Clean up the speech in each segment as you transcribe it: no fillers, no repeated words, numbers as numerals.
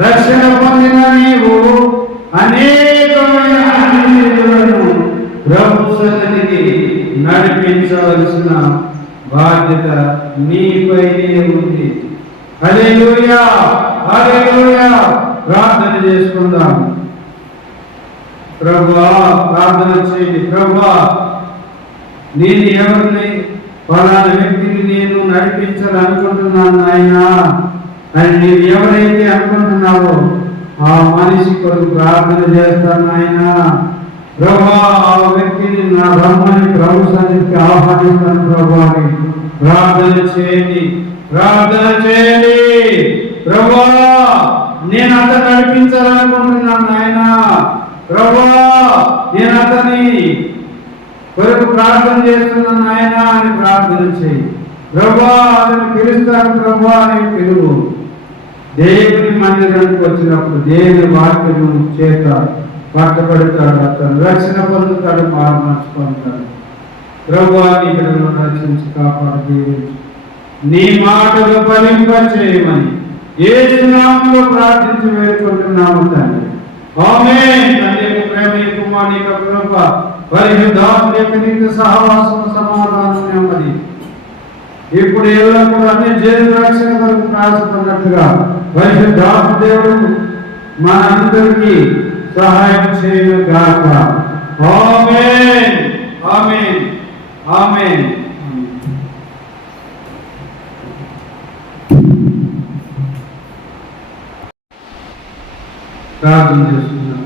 రక్షణ పొందిన నీవు అనేకమైన అన్నిలను ప్రభు సన్నిధికి నడిపించవలసిన బాధ్యత నీపైనే ఉంది. హల్లెలూయా, హల్లెలూయా. ప్రార్థన చేసుకుందాం. ప్రభువా, ప్రార్థన చేయండి. ప్రభువా, నేను ఎవరిని ఫలానా వ్యక్తిని నేను నడిపించాలనుకుంటున్నాను నాయనా అని నీవు ఎవరైతే అనుకుంటున్నావో ఆ మనిషి కొరకు ప్రార్థన చేస్తాను నాయనా. ప్రభువా, ఆ వ్యక్తిని నా రమ్మని ప్రభు సన్నిధికి ఆహ్వానిస్తాను. ప్రభువా, ప్రార్థన చేయండి, ప్రార్థన చేయండి. ప్రభువా, నేను అతను నడిపించాలనుకుంటున్నాను నాయనా. ప్రభువా, నేను అతని కొరకు ప్రార్థన చేస్తున్నాను నాయన అని ప్రార్థన చేయి. ప్రభువా, అతను పిలుస్తాను ప్రభువా అని పిలువు. దేవుని మందిరానికి వచ్చినప్పుడు దేవుని వాక్యము చేత పట్టబడతాడు, అతను రక్షణ పొందుతాడు, మార్చుకుంటాడు. ప్రభువా, నీ బిడ్డలను రక్షించి కాపాడు, దీవించు. నీ మాటలు ఫలింప చేయమని యేసు నామములో ప్రార్థించి వేడుకుంటున్నాము తండ్రి. ఆమేన్. తండ్రి ప్రేమ, కుమారుని కృప, పరిశుద్ధాత్మ యొక్క నిత్య సహవాసం, సమాధానం, నెమ్మది ఇప్పుడు ఎల్లప్పుడూ అన్ని జనుల రక్షణ కొరకు ప్రయాసపడినట్లుగా పరిశుద్ధాత్మ దేవుడు మనందరికీ సహాయం చేయను గాక. ఆమేన్, ఆమేన్, ఆమేన్. ప్రార్థన చేస్తున్నాం.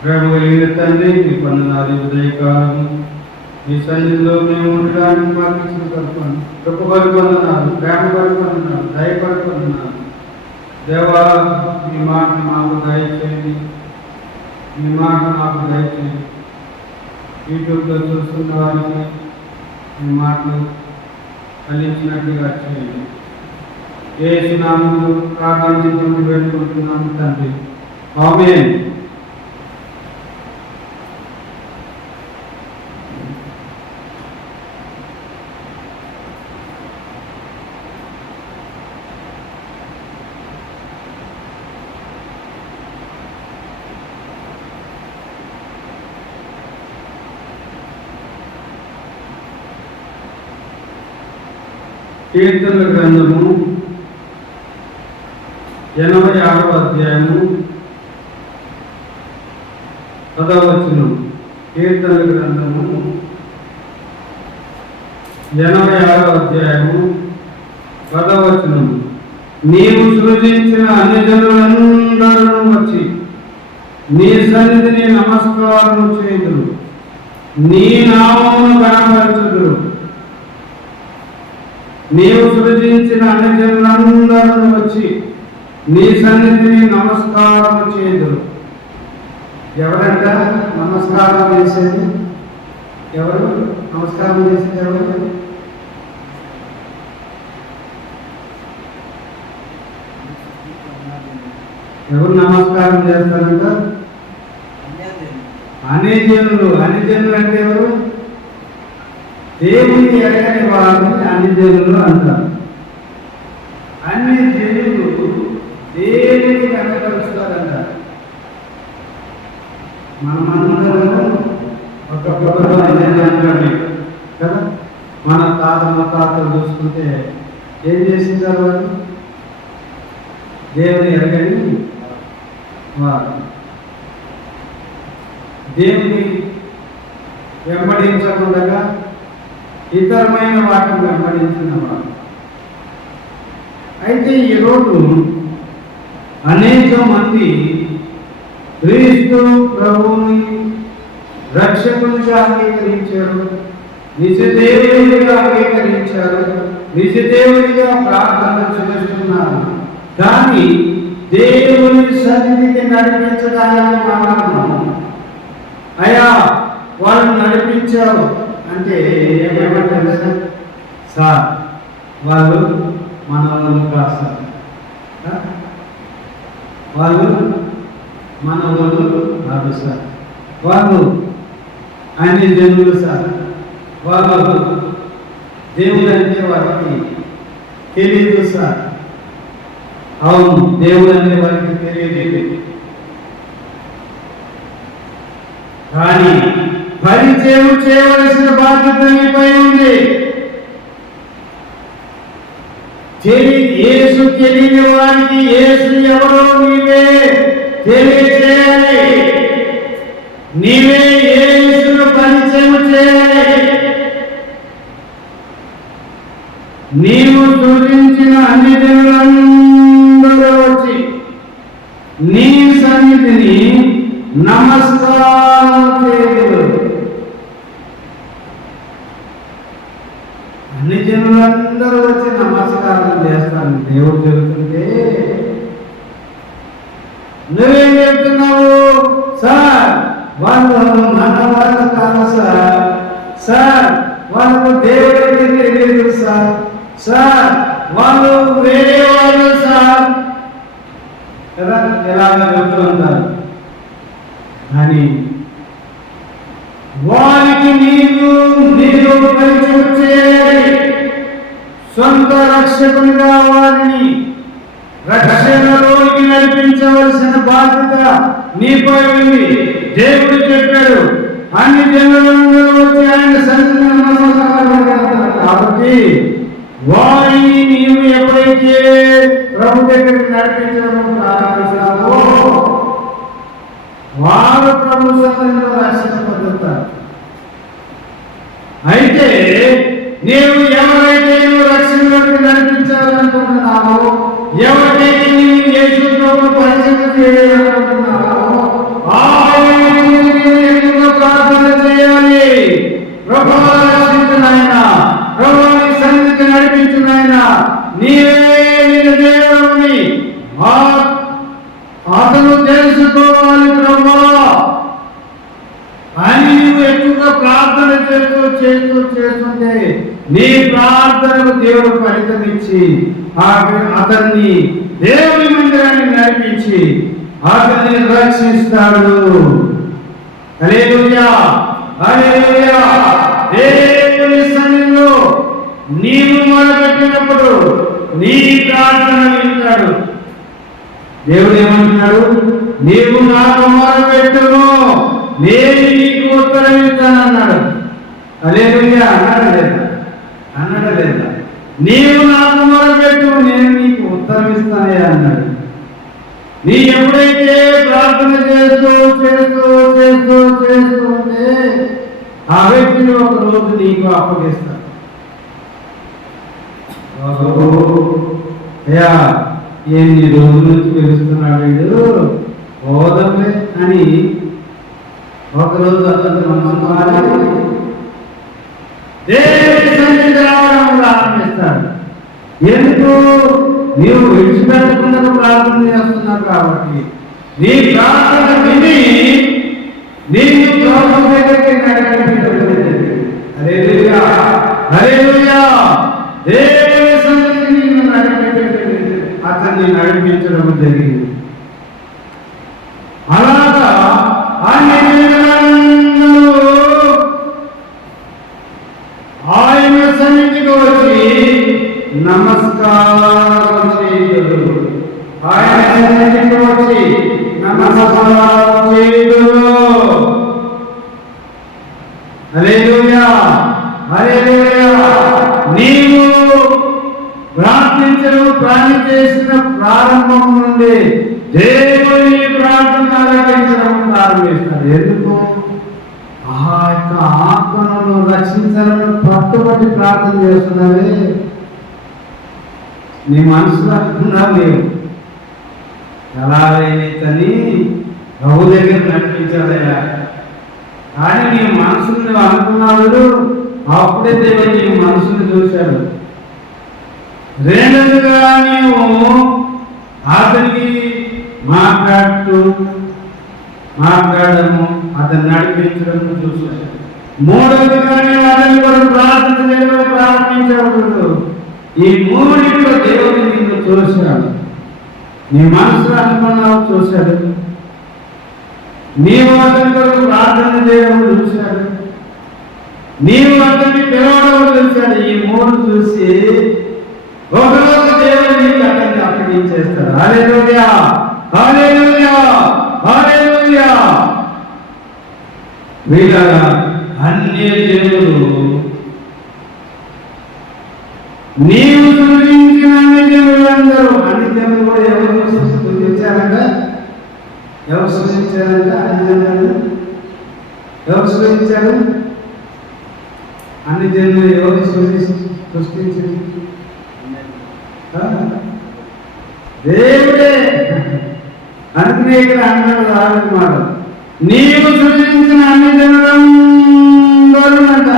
ప్రేమ కలిగిన తండ్రి, మీ వందనాలు. ఉదయకాలం మీ సన్నిధిలో మేము ఉండడానికి మాకు ఇచ్చిన కృప కొరకు వందనాలు, ప్రేమ కొరకు వందనాలు, దయ కొరకు వందనాలు. దేవా, మీ మాట మాకు దయచేయండి, మీ మాట మాకు దయచేయండి. యూట్యూబ్లో చూస్తున్న వారికి మీ మాటలు ఫలించినట్టుగా చేయండి. యేసు నామములో ప్రార్థించుకుంటూ వేడుకుంటున్నాము తండ్రి. ఆమేన్. కీర్తనల గ్రంథము 86వ అధ్యాయము 10వ వచనం. కీర్తనల గ్రంథము 86వ అధ్యాయము 10వ వచనం. నీవు సృజించిన అన్ని జనులందరూ వచ్చి నీ సన్నిధిని నమస్కారం చేయుదురు, నీ నామమును గణపరచుదురు. నీవు సృజించిన అన్ని జనులందరూ వచ్చి నీ సన్నిధిని నమస్కారం చేయుదురు. ఎవరంట నమస్కారం చేసేది? ఎవరు నమస్కారం చేసేది? ఎవరు నమస్కారం చేస్తారంట? అన్ని జనులు. అన్ని జనులు అంటే ఎవరు? దేవుని ఎరగని వారిని అన్ని జనులు అంటారు. అన్ని జనులు దేవుని కనపరుస్తారంట. మనమందరము ఒక ప్రభుత్వం కదా. మన తాతలు చూసుకుంటే ఏం చేసింటారు? వాళ్ళు దేవుని ఎరగని వారు, దేవుని వెంబడించకుండా ఇతరమైన వాటిని వెంబడించిన వారు. అయితే ఈరోజు అనేక మంది క్రీస్తు ప్రభువుని రక్షకునిగా అంగీకరించారు, నిజదేవునిగా అంగీకరించారు, నిజదేవునిగా ప్రార్థన చేస్తున్నారు. కానీ దేవుని సన్నిధికి నడిపించడానికి మనం అయ్యా వాళ్ళు నడిపించారు అంటే ఏమంటారు సార్? వాళ్ళు మన వాళ్ళు కాదు సార్, వాళ్ళు మన వాళ్ళు కాదు సార్, వాళ్ళు అన్ని జనులు సార్, వాళ్ళు దేవుడు అంటే వారికి తెలియదు సార్. అవును, దేవుడు అంటే వారికి తెలియదు. కానీ పరిచయం చేయవలసిన బాధ్యత నీపై ఉంది. యేసు తెలియని వారికి యేసు ఎవరో నీవే తెలియజేయాలి. నీవే యేసును పరిచయం చేయాలి. నీవు సృజించిన అన్ని జనులందరూ వచ్చి నీ సన్నిధిని నమస్కారం చేయదు. అన్ని జనులందరూ వచ్చి నమస్కారం చేస్తాను దేవుడు చెబుతుంటే నువ్వేం చెప్తున్నావు? సార్ వాళ్ళు మన వాళ్ళు కాదు సార్. సార్ వాళ్ళకు దేవుడు తెలియదు సార్. సార్ వాళ్ళు వేరే వాళ్ళు సార్ కదా, ఎలాగ చెప్తూ ఉంటారు. కానీ వారికి నీవు పరిచయం చేయాలి. సొంత రక్షకునిగా వారిని రక్షణలోకి నడిపించవలసిన బాధ్యత నీపై ఉంది. దేవుడు చెప్పాడు, అన్ని జనులందరూ వచ్చి ఆయన సన్నిధిని నమస్కారం చేస్తారు. కాబట్టి వారిని నీవు ఎప్పుడైతే ప్రభు దగ్గరికి నడిపించడం ప్రారంభించావో వారు ప్రభు సన్నిధిలో రక్షణ పొందుతారు. అయితే నీవు ఎవరైతే రక్షణలోకి నడిపించాలనుకుంటున్నావో, ఎవరికైతే నీవు యేసు ప్రభువును పరిచయం చేయాలనుకుంటున్నావో ఆయనకు ప్రార్థన చేయాలి. ప్రభువా రక్షించు నాయనా, ప్రభువా నీ సన్నిధికి నడిపించు నాయనా, నీవే నిన్ను దేవుని అతను తెలుసుకోవాలి ప్రభువా అని నువ్వు ఎక్కువగా ప్రార్థన చేస్తుంటే నీ ప్రార్థనకు దేవుడు ఫలితమిచ్చి అతన్ని దేవుని మందిరాన్ని నడిపించి అతన్ని రక్షిస్తాడు. హల్లెలూయా, హల్లెలూయా. దేవుని సన్నిధిలో నీవు మొదలుపెట్టినప్పుడు నీ ప్రార్థన వింటాడు. దేవుడు ఏమంటున్నాడు? నీవు నాకు మొదలుపెట్టును, నేను నీకు ఉత్తరం ఇస్తానన్నాడు. హల్లెలూయా. అన్నాడా లేదా? నీవు నాకు మొదలుపెట్టు, నేను నీకు ఉత్తరం ఇస్తానే అన్నాడు. నీ ఎప్పుడైతే ప్రార్థన చేస్తూ ఉంటే ఆ వ్యక్తిని ఒక రోజు నీకు అప్పగిస్తాడు. అయ్యా, ఎన్ని రోజుల నుంచి పిలుస్తున్నాడు వీడు, పోదమే అని ఒకరోజు అతను మనసు మారి దేవుని సన్నిధికి రావడం ప్రారంభిస్తాడు. ఎందుకు? నీవు విడిచిపెట్టకుండా ప్రార్థన చేస్తున్నావు కాబట్టి నీ ప్రార్థన విని నీకు ప్రభు దగ్గరికి నడిపించబడింది. హల్లెలూయా, హల్లెలూయా. దేవుని సన్నిధికి నిన్ను నడిపించబడింది, అతన్ని నడిపించడం జరిగింది. అలాగా ఆయన సన్నిధికి వచ్చి నమస్కారం చేయదు. ఆయన సన్నిధికి వచ్చి నమస్కారం చేయదు. హల్లెలూయా, హల్లెలూయా. నీవు ప్రార్థన చేసిన ప్రారంభం నుండి దేవుని ప్రార్థన ఆలకించడం ప్రారంభిస్తాడు. ఎందుకు? ఆ యొక్క ఆత్మను రక్షించాలని పట్టుబట్టి ప్రార్థన చేస్తున్నావే, నీ మనసులో అనుకున్నావు లేవు, ఎలాగైతేని ప్రభు దగ్గర నడిపించాలయ్యా. కానీ నీ మనసుని నువ్వు అనుకున్నాడు, అప్పుడే దేవుడు నీ మనసుని చూశాడు. రెండోదిగా నీవు అతనికి మాట్లాడము, అతను నడిపించడం చూశాడు. మూడవదిగా నీవు అతని కొరకు ప్రార్థన చేయడం ప్రారంభించకూడదు. ఈ మూడింటిలో దేవుడు నిన్ను చూశాడు. నీ మనసులో అనుకున్నావు, చూశాడు. నీవు అతని కొరకు ప్రార్థన చేయడం చూశాడు. నీవు అతన్ని పిలవడం తెలిసాడు. ఈ మూడు చూసి ఒకరోజు దేవుడు నీకు అతన్ని అప్పగించేస్తాడు. హల్లెలూయా, హల్లెలూయా, హల్లెలూయా. వీళ్ళగా అన్యజనులు నీవు సృజించిన అన్యజనులందరూ, అన్యజనులు కూడా ఎవరు సృజించారంట? ఎవరు సృజించారంట? అన్యజనులు ఎవరు సృజించారు? అన్యజనులు ఎవరు సృష్టించారు? దేవుడే. అందుకనే ఇక్కడ అన్నాడు మాట, నీవు సృజించిన అన్యజనులందరూ అంట.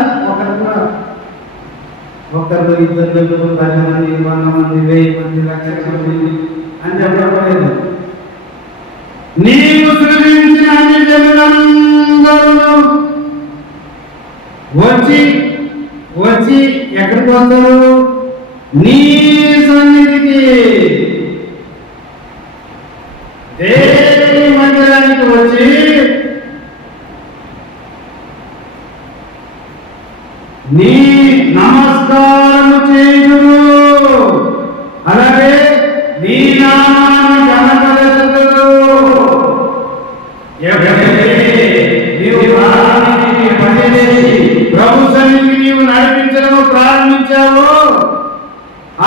ఒకరు ఇద్దరు 10 మంది 100 మంది 1000 మంది 1,00,000 మంది అని చెప్పలేదు. నీవు సృజించిన అన్యజనులందరూ వచ్చి ఎక్కడికి వస్తారు? నీ సన్నిధికి, దేవుని మందిరానికి వచ్చి నీ నమస్కారము చేయుదురు, అలాగే నీ నామాన్ని ఘనపరచుదురు. నీవు ప్రభు సన్నిధికి నీవు నడిపించడం ప్రారంభించావు.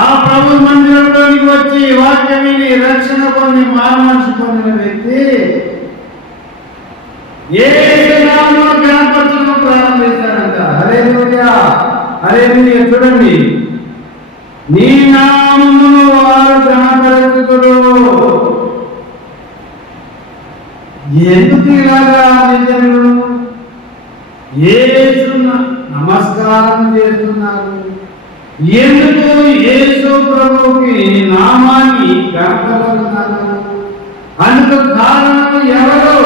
ఆ ప్రభు మందిరంలోనికి వచ్చి వాక్యం విని రక్షణ పొంది మానసు పొందిన వ్యక్తి ఏ నామమును ఘనపరచడం ప్రారంభిస్తాడంట. హల్లెలూయా, హల్లెలూయా. చూడండి, నీ నామమును వారు ఘనపరచుదురు. ఎందుకు ఇలాగా నిజములు యేసు నమస్కారం చేస్తున్నారు? ఎందుకు యేసు ప్రభువుకి నామాన్ని ఘనపరుస్తున్నారు? అందుకు కారణం ఎవరు?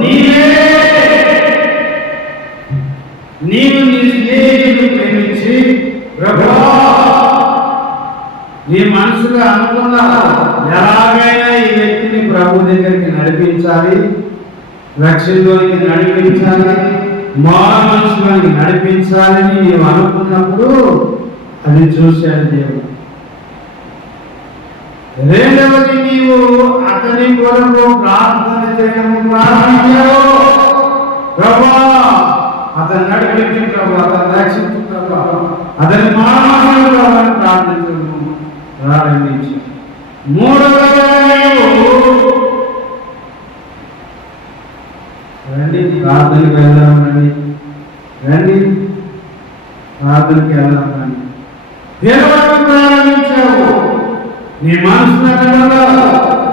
నీవే. నీవు నీ స్నేహితుడు ప్రేమించి, ప్రభువా నీ మనసులో అనుకున్నా ఎలాగైనా ఈ వ్యక్తిని ప్రభు దగ్గరికి నడిపించాలి, రక్షణలోనికి నడిపించాలి, మనసులోనికి నడిపించాలని నీవు అనుకున్నప్పుడు అది చూశాడు దేవుడు. రెండవది, నీవు అతని కొరకు ప్రార్థన చేయడం ప్రారంభించావు. ప్రభువా అతను నడిపించు, ప్రభు అతను రక్షించు, ప్రభు అతని మానవుడు ప్రార్థించడం ప్రారంభించు. మూడవది, రండి ప్రార్థనకి వెళ్దాం, రండి ప్రార్థనకి వెళ్దాం రండి. పిలవడం ప్రారంభించావు. నీ మనసులో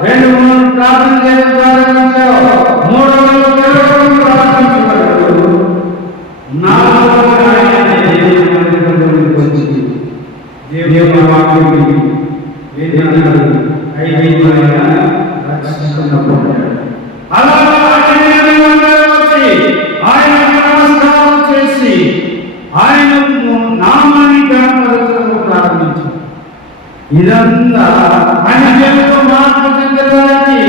2-3 ప్రార్థన చేయడం ప్రారంభించావు. మూడవది పిలవడం ప్రారంభించబడ్డాడు. నాలుగవది దేవుని వాక్యం అలా ఆయన నమస్కారం చేసి ఆయన నామాన్ని ఘనపరచడం ప్రారంభించారు. ఇదంతా అన్యజనులు మార్పు చెందడానికి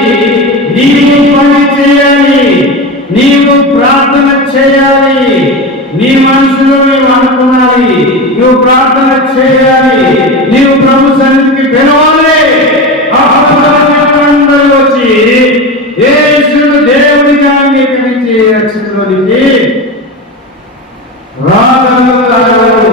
నీవు పని చేయాలి, నీవు ప్రార్థన చేయాలి, నీ మనసులో నీవు అనుకున్నాలి, నువ్వు ప్రార్థన చేయాలి, నీవు ప్రభు సన్నిధికి పిలవాలి. అందరూ వచ్చి యేసును దేవుడిగా అంగీకరించి రక్షణలోనికి రాగలరు.